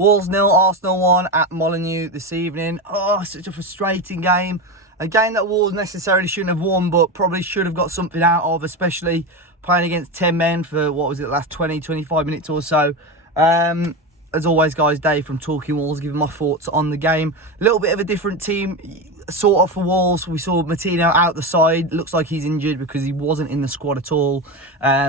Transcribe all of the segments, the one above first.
Wolves 0, Arsenal 1 at Molineux this evening. Oh, such a frustrating game. A game that Wolves necessarily shouldn't have won, but probably should have got something out of, especially playing against 10 men for, what was it, the last 20, 25 minutes or so. As always, guys, Dave from Talking Wolves, giving my thoughts on the game. A little bit of a different team, sort of, for Wolves. We saw Martino out the side. Looks like he's injured because he wasn't in the squad at all.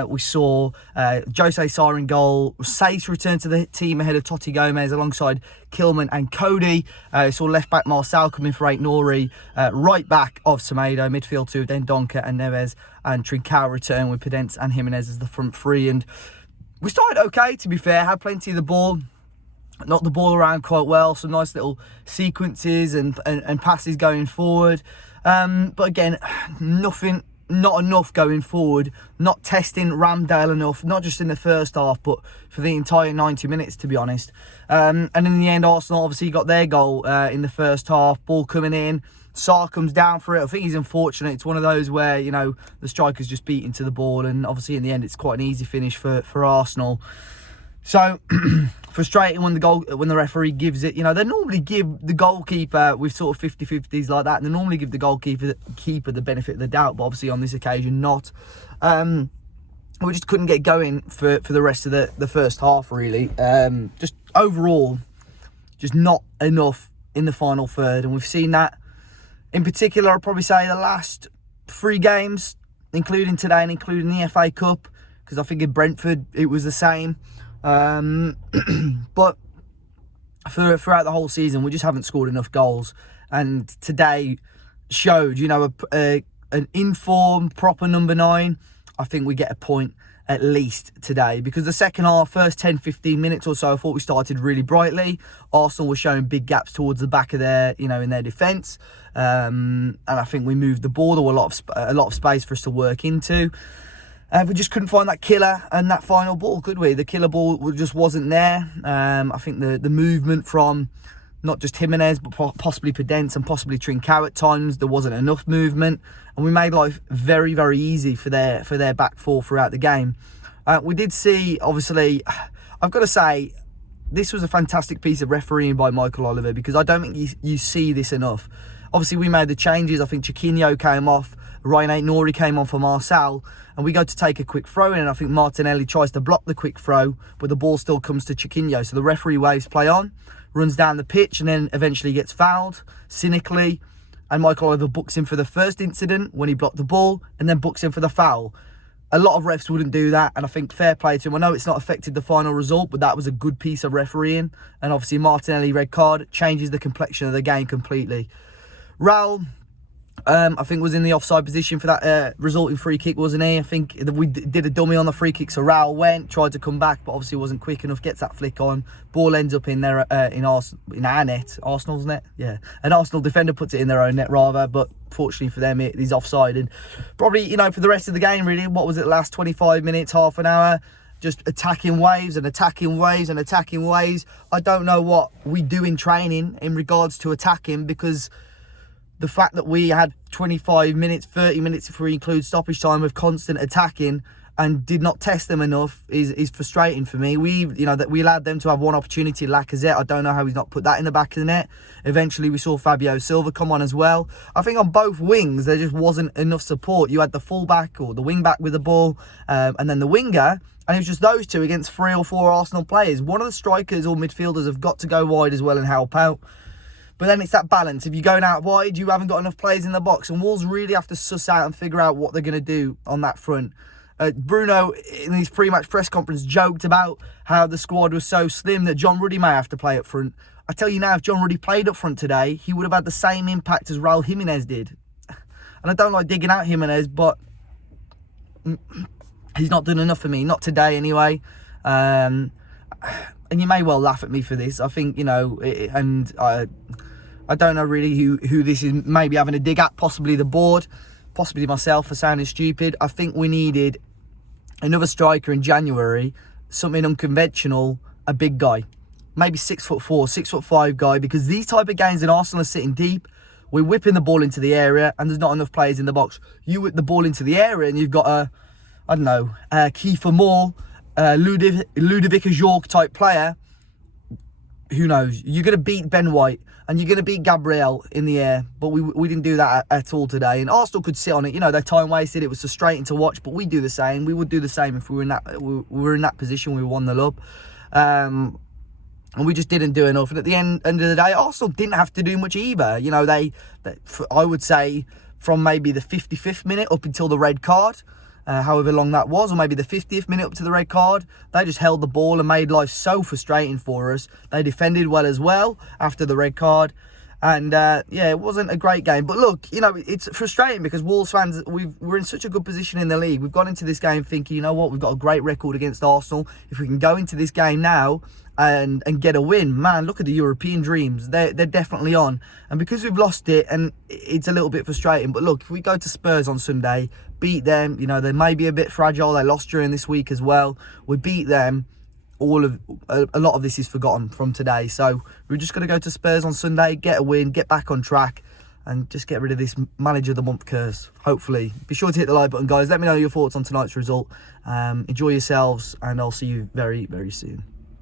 We saw Jose Sarr in goal. Sace returned to the team ahead of Totti Gomez alongside Kilman and Cody. Saw left-back Marcel come in for Aït-Nouri. Right-back of Semedo. Midfield two, then Donker and Neves. And Trincao return with Pedence and Jimenez as the front three. And we started okay, to be fair. Had plenty of the ball. Knocked the ball around quite well. Some nice little sequences and passes going forward. But again, not enough going forward. Not testing Ramsdale enough. Not just in the first half, but for the entire 90 minutes, to be honest. And in the end, Arsenal obviously got their goal in the first half. Ball coming in. Sarr comes down for it. I think he's unfortunate. It's one of those where, you know, the striker's just beaten to the ball. And obviously in the end, it's quite an easy finish for Arsenal. So frustrating when the referee gives it. You know, they normally give the goalkeeper with sort of 50-50s like that. And they normally give the goalkeeper the benefit of the doubt. But obviously on this occasion, not. We just couldn't get going for the rest of the first half, really. Just overall, just not enough in the final third. And we've seen that. In particular, I'd probably say the last 3 games, including today and including the FA Cup. Because I think in Brentford, it was the same. But throughout the whole season, we just haven't scored enough goals. And today showed, you know, an informed, proper number 9. I think we get a point at least today. Because the second half, first 10-15 minutes or so, I thought we started really brightly. Arsenal were showing big gaps towards the back of their, you know, in their defence. And I think we moved the ball. There were a lot of space for us to work into. We just couldn't find that killer and that final ball, could we? The killer ball just wasn't there. I think the movement from not just Jimenez, but possibly Pedence and possibly Trincao at times, there wasn't enough movement. And we made life very, very easy for their back four throughout the game. We did see, obviously, I've got to say, this was a fantastic piece of refereeing by Michael Oliver, because I don't think you see this enough. Obviously, we made the changes. I think Chiquinho came off. Ryan Aït-Nouri came on for Marcel, and we go to take a quick throw in, and I think Martinelli tries to block the quick throw, but the ball still comes to Chiquinho. So the referee waves play on, runs down the pitch, and then eventually gets fouled, cynically, and Michael Oliver books him for the first incident when he blocked the ball, and then books him for the foul. A lot of refs wouldn't do that, and I think fair play to him. I know it's not affected the final result, but that was a good piece of refereeing, and obviously Martinelli red card changes the complexion of the game completely. Raul, I think, was in the offside position for that resulting free kick, wasn't he? I think we did a dummy on the free kick, so Raul went, tried to come back, but obviously wasn't quick enough, gets that flick on. Ball ends up in their in our net, Arsenal's net, yeah. An Arsenal defender puts it in their own net, rather, but fortunately for them, it is offside. And probably, you know, for the rest of the game, really, what was it, last 25 minutes, half an hour? Just attacking waves and attacking waves and attacking waves. I don't know what we do in training in regards to attacking, because the fact that we had 25 minutes, 30 minutes if we include stoppage time of constant attacking and did not test them enough is frustrating for me. We allowed them to have one opportunity, Lacazette. I don't know how he's not put that in the back of the net. Eventually we saw Fabio Silva come on as well. I think on both wings there just wasn't enough support. You had the fullback or the wing back with the ball, and then the winger, and it was just those two against 3 or 4 Arsenal players. One of the strikers or midfielders have got to go wide as well and help out. But then it's that balance. If you're going out wide, you haven't got enough players in the box. And Wolves really have to suss out and figure out what they're going to do on that front. Bruno, in his pre-match press conference, joked about how the squad was so slim that John Ruddy may have to play up front. I tell you now, if John Ruddy played up front today, he would have had the same impact as Raul Jimenez did. And I don't like digging out Jimenez, but he's not done enough for me. Not today, anyway. And you may well laugh at me for this. I think, you know, I don't know really who this is maybe having a dig at. Possibly the board, possibly myself for sounding stupid. I think we needed another striker in January, something unconventional, a big guy. Maybe 6'4", 6'5" guy, because these type of games in Arsenal are sitting deep. We're whipping the ball into the area and there's not enough players in the box. You whip the ball into the area and you've got Kiefer Moore, Ludovic York type player who knows? You're going to beat Ben White and you're going to beat Gabriel in the air, but we didn't do that at all today. And Arsenal could sit on it. You know, their time wasted. It was frustrating to watch, but we do the same. We would do the same if we were in that position. We won the lub. And we just didn't do enough. And at the end of the day, Arsenal didn't have to do much either. You know, I would say from maybe the 55th minute up until the red card, however long that was, or maybe the 50th minute up to the red card, they just held the ball and made life so frustrating for us. They defended well as well after the red card. And yeah, it wasn't a great game. But look, you know, it's frustrating because Wolves fans, we're in such a good position in the league. We've gone into this game thinking, you know what, we've got a great record against Arsenal. If we can go into this game now and get a win, man, look at the European dreams. They're definitely on. And because we've lost it, and it's a little bit frustrating. But look, if we go to Spurs on Sunday, beat them, you know, they may be a bit fragile. They lost during this week as well. We beat them. A lot of this is forgotten from today. So we're just going to go to Spurs on Sunday, get a win, get back on track, and just get rid of this manager of the month curse, hopefully. Be sure to hit the like button, guys. Let me know your thoughts on tonight's result. Enjoy yourselves, and I'll see you very, very soon.